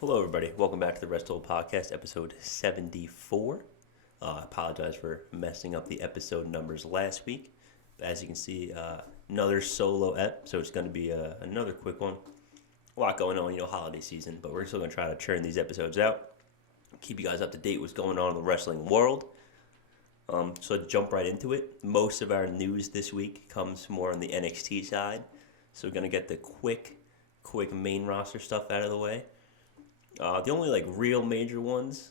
Hello, everybody. Welcome back to the Rest Hold Podcast, episode 74. I apologize for messing up the episode numbers last week. But as you can see, another solo ep, so it's going to be another quick one. A lot going on, holiday season, but we're still going to try to churn these episodes out. Keep you guys up to date what's going on in the wrestling world. So to jump right into it, most of our news this week comes more on the NXT side. So we're going to get the quick main roster stuff out of the way. The only real major ones,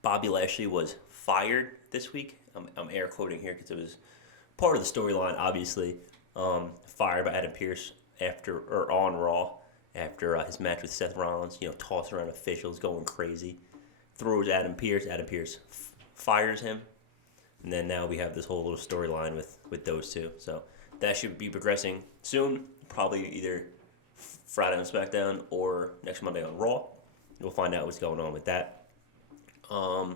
Bobby Lashley was fired this week. I'm air quoting here because it was part of the storyline. Obviously, fired by Adam Pearce on Raw after his match with Seth Rollins. Tossing around officials, going crazy. Throws Adam Pearce. Adam Pearce fires him, and then now we have this whole little storyline with those two. So that should be progressing soon. Probably either Friday on SmackDown or next Monday on Raw. We'll find out what's going on with that. LA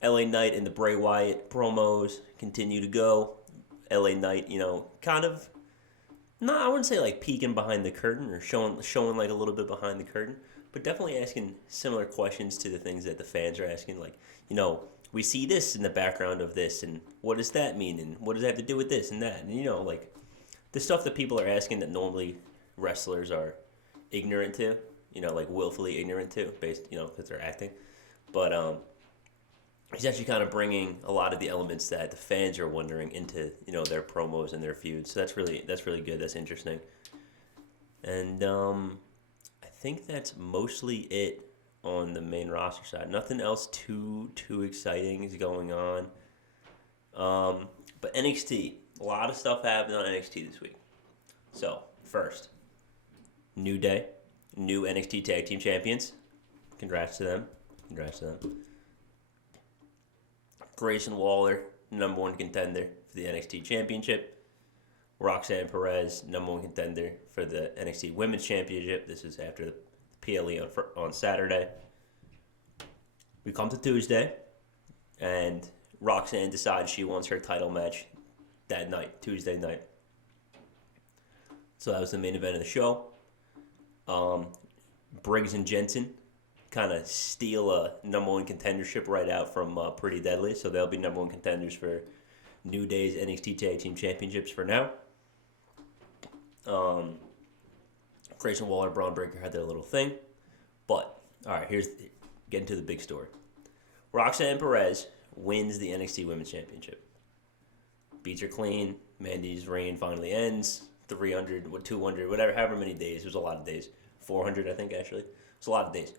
Knight and the Bray Wyatt promos continue to go. LA Knight, kind of, I wouldn't say peeking behind the curtain or showing a little bit behind the curtain, but definitely asking similar questions to the things that the fans are asking. We see this in the background of this, and what does that mean, and what does that have to do with this and that, and the stuff that people are asking that normally wrestlers are ignorant to, willfully ignorant to, based, because they're acting. But he's actually kind of bringing a lot of the elements that the fans are wondering into, their promos and their feuds. So that's really good. That's interesting. And I think that's mostly it on the main roster side. Nothing else too exciting is going on. But NXT, a lot of stuff happened on NXT this week. So first, New Day, new NXT Tag Team Champions. Congrats to them. Grayson Waller, number one contender for the NXT Championship. Roxanne Perez, number one contender for the NXT Women's Championship. This is after the PLE on Saturday. We come to Tuesday, and Roxanne decides she wants her title match that night, Tuesday night. So that was the main event of the show. Briggs and Jensen kind of steal a number one contendership right out from Pretty Deadly. So they'll be number one contenders for New Day's NXT Tag Team Championships for now. Grayson Waller, Braun Breaker had their little thing. But, all right, getting to the big story. Roxanne Perez wins the NXT Women's Championship. Beats her clean. Mandy's reign finally ends. 300, 200, whatever, however many days. It was a lot of days. 400, I think, actually. It's a lot of days.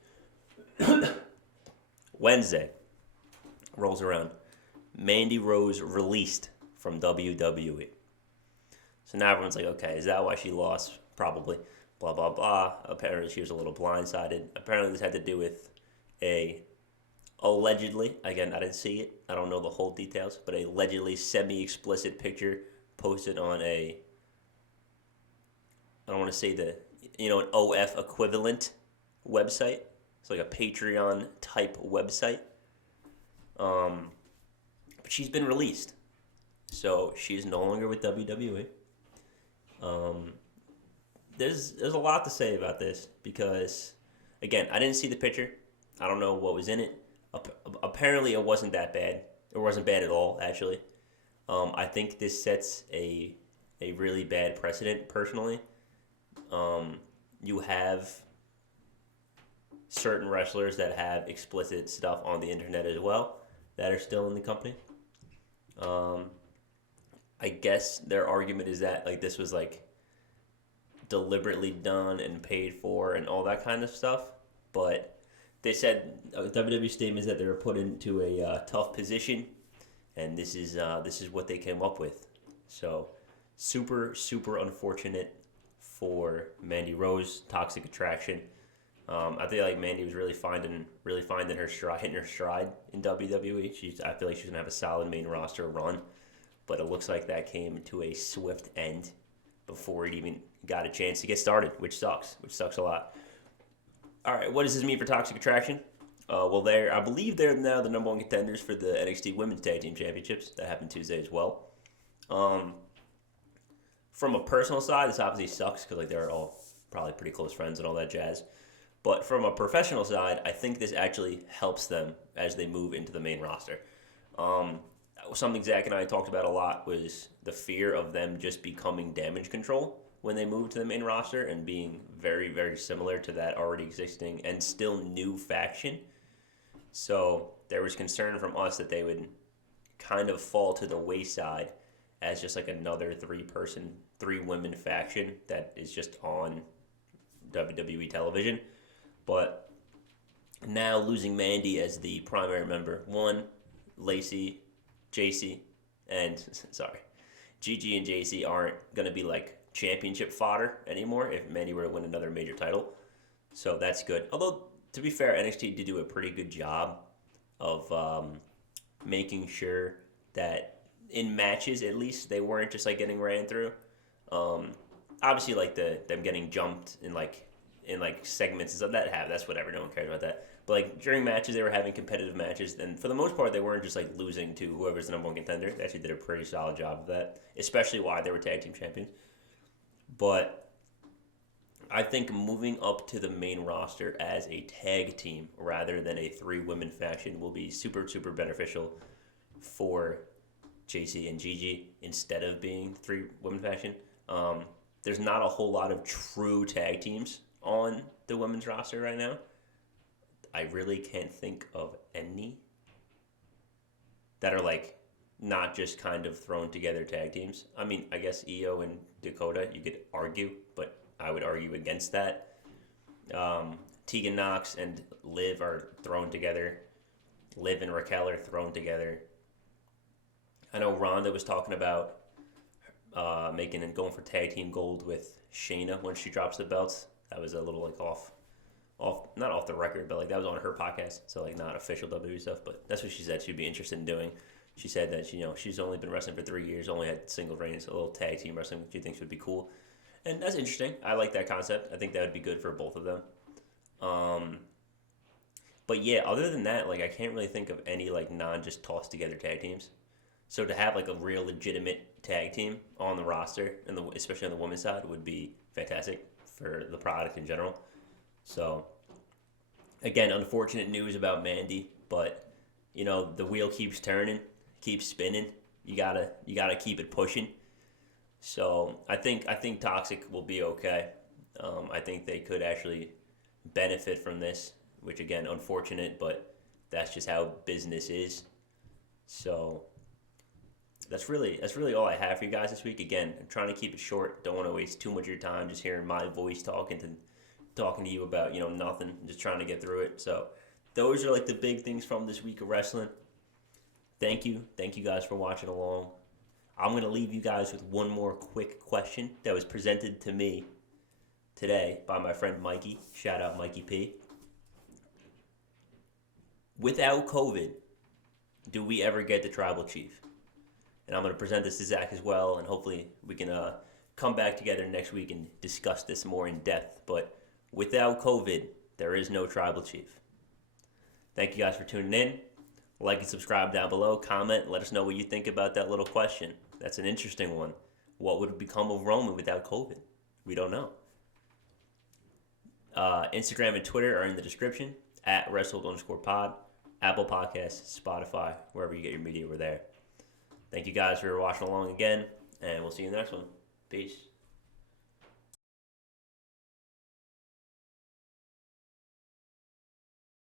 Wednesday rolls around. Mandy Rose released from WWE. So now everyone's like, okay, is that why she lost? Probably. Blah, blah, blah. Apparently she was a little blindsided. Apparently this had to do with allegedly, again, I didn't see it. I don't know the whole details, but a allegedly semi-explicit picture posted on I don't want to say an OF equivalent website. It's like a Patreon type website. But she's been released. So she's no longer with WWE. There's a lot to say about this because, again, I didn't see the picture. I don't know what was in it. Apparently it wasn't that bad. It wasn't bad at all, actually. I think this sets a really bad precedent, personally. You have certain wrestlers that have explicit stuff on the internet as well that are still in the company. I guess their argument is that this was deliberately done and paid for and all that kind of stuff. But they said WWE statement is that they were put into a tough position, and this is what they came up with. So super unfortunate for Mandy Rose, Toxic Attraction. I feel Mandy was really finding her stride, hitting her stride in WWE. I feel like she's gonna have a solid main roster run, but it looks like that came to a swift end before it even got a chance to get started, which sucks a lot. All right, what does this mean for Toxic Attraction? I believe they're now the number one contenders for the NXT Women's Tag Team Championships. That happened Tuesday as well. From a personal side, this obviously sucks because they're all probably pretty close friends and all that jazz. But from a professional side, I think this actually helps them as they move into the main roster. Um, Something Zach and I talked about a lot was the fear of them just becoming damage control when they move to the main roster and being very, very similar to that already existing and still new faction. So there was concern from us that they would kind of fall to the wayside as just like another three women faction that is just on WWE television. But now losing Mandy as the primary member, one, Lacey, JC, and sorry, Gigi and JC aren't going to be like championship fodder anymore if Mandy were to win another major title. So that's good. Although, to be fair, NXT did do a pretty good job of making sure that in matches, at least, they weren't just like getting ran through. Obviously, like them getting jumped in segments and stuff that's whatever. No one cares about that. But like during matches, they were having competitive matches, and for the most part, they weren't just like losing to whoever's the number one contender. They actually did a pretty solid job of that, especially while they were tag team champions. But I think moving up to the main roster as a tag team rather than a three women faction will be super, super beneficial for JC and Gigi instead of being three women faction. There's not a whole lot of true tag teams on the women's roster right now. I really can't think of any that are like not just kind of thrown together tag teams. I mean, I guess Io and Dakota, you could argue, but I would argue against that. Tegan Knox and Liv are thrown together. Liv and Raquel are thrown together. I know Ronda was talking about making and going for tag team gold with Shayna when she drops the belts. That was a little like off, not off the record, but like that was on her podcast, so like not official WWE stuff. But that's what she said she'd be interested in doing. She said that she's only been wrestling for 3 years, only had single reigns, a little tag team wrestling. She thinks would be cool, and that's interesting. I like that concept. I think that would be good for both of them. But yeah, other than that, like I can't really think of any like non just tossed together tag teams. So to have like a real legitimate tag team on the roster, and especially on the women's side, would be fantastic for the product in general. So again, unfortunate news about Mandy, but the wheel keeps turning, keeps spinning. You gotta keep it pushing. So I think Toxic will be okay. I think they could actually benefit from this, which again, unfortunate, but that's just how business is. So that's really all I have for you guys this week. Again, I'm trying to keep it short. Don't want to waste too much of your time just hearing my voice talking to you about nothing. Just trying to get through it. So those are like the big things from this week of wrestling. Thank you guys for watching along. I'm gonna leave you guys with one more quick question that was presented to me today by my friend Mikey. Shout out Mikey P. Without COVID, do we ever get the tribal chief? And I'm going to present this to Zach as well, and hopefully we can come back together next week and discuss this more in depth. But without COVID, there is no tribal chief. Thank you guys for tuning in. Like and subscribe down below. Comment. Let us know what you think about that little question. That's an interesting one. What would become of Roman without COVID? We don't know. Instagram and Twitter are in the description. @wrestled_pod. Apple Podcasts, Spotify, wherever you get your media, we're there. Thank you guys for watching along again, and we'll see you in the next one. Peace.